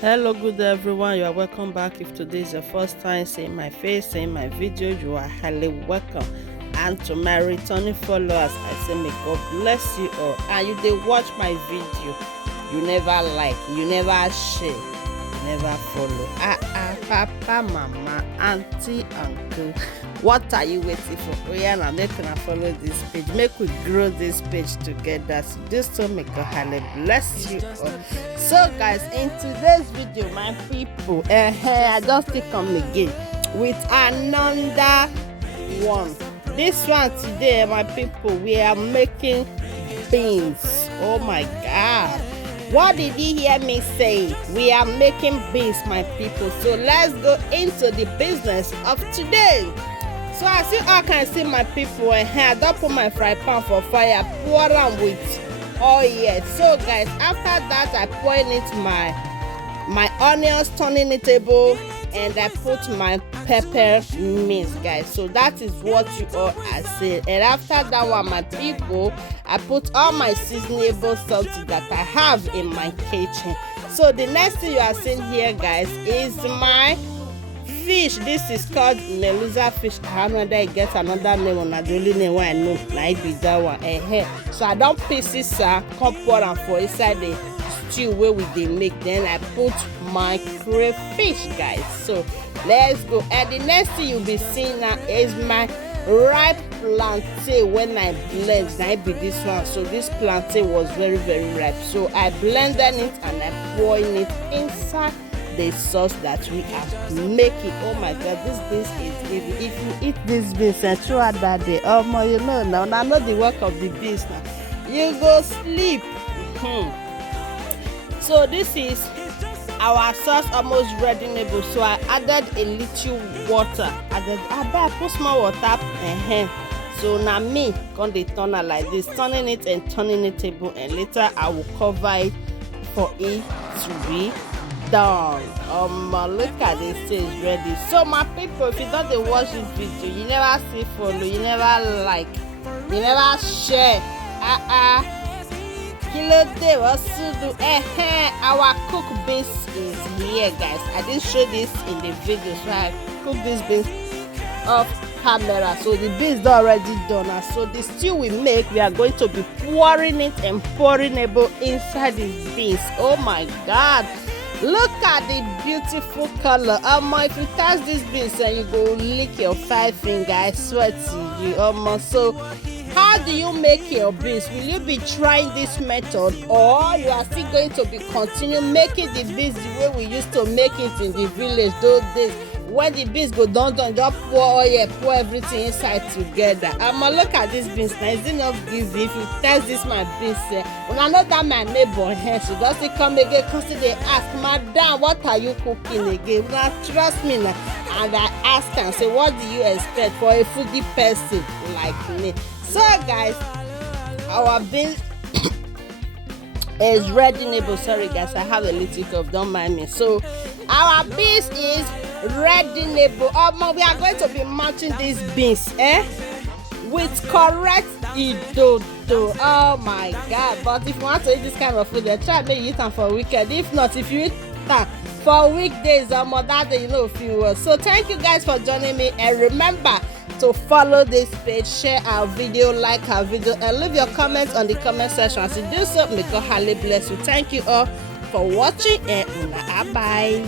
Hello, good day everyone. You are welcome back. If today is your first time seeing my face, seeing my video, you are highly welcome. And to my returning followers, I say may God bless you all. And you they watch my video, you never like, you never share, you never follow. Papa, mama, auntie, uncle, what are you waiting for? Oh yeah, now they can follow this page. Make we grow this page together. So just to make God highly bless you all. So guys, in today's video, my people, I just come again with another one. This one today, my people, we are making beans. Oh my God. What did you hear me say? We are making beans, my people. So let's go into the business of today. So as you all can see, my people, I don't put my fry pan for fire, pour them with oil. So guys, after that, I pour in it my onions, turning it table, and I put my pepper mix, guys. So that is what you all are saying. And after that one, my people, I put all my seasonable salt that I have in my kitchen. So the next thing you are seeing here, guys, is my fish. This is called Melusa fish. I don't know whether it gets another name or not. The only name I know might be that one. So I don't pieces come pour and for inside the stew where we they make. Then I put my crayfish, guys. So let's go. And the next thing you'll be seeing now is my ripe plantain. When I blend, now be this one. So this plantain was very ripe. So I blended it and I pour it inside the sauce that we are making. Oh my God, this beans is heavy. If you eat this beans and throughout that day, you know now. I know the work of the beans now. You go sleep. So this is our sauce almost ready. So I added a little water. I put small water. So now me gonna turn it like this, turning it and turning it table, and later I will cover it for it to be done. Look at this, it's ready. So my people, if you don't watch this video, you never see follow, you never like, you never share. Kilo day was do. Our cook beans is here, guys. I didn't show this in the video, so I cook these beans off camera. So the beans are already done. So the stew we make, we are going to be pouring it and pouring able inside these beans. Oh my God. Look at the beautiful color. If you touch this beans and you go lick your 5 finger, I swear to you. So how do you make your beans? Will you be trying this method, or you are still going to be continue making the beans the way we used to make it in the village those days? When the beans go down, just pour oil, pour everything inside together. Look at this beans now. Is it not easy? If you test this my beans, when I know that my neighbor here, she doesn't come again because they ask, Madam, what are you cooking again? Now trust me now. And I ask her and say, what do you expect for a foodie person like me? So guys, our beans is ready. Sorry guys, I have a little cough, don't mind me. So our beans is ready. We are going to be matching these beans with correct idodo. Oh my God. But if you want to eat this kind of food, try to eat them for weekend. If not, if you eat them for weekdays that day, you know if you will. So thank you guys for joining me, and remember to follow this page, share our video, like our video, and leave your comments on the comment section. As you do so, may God highly bless you. Thank you all for watching, and bye.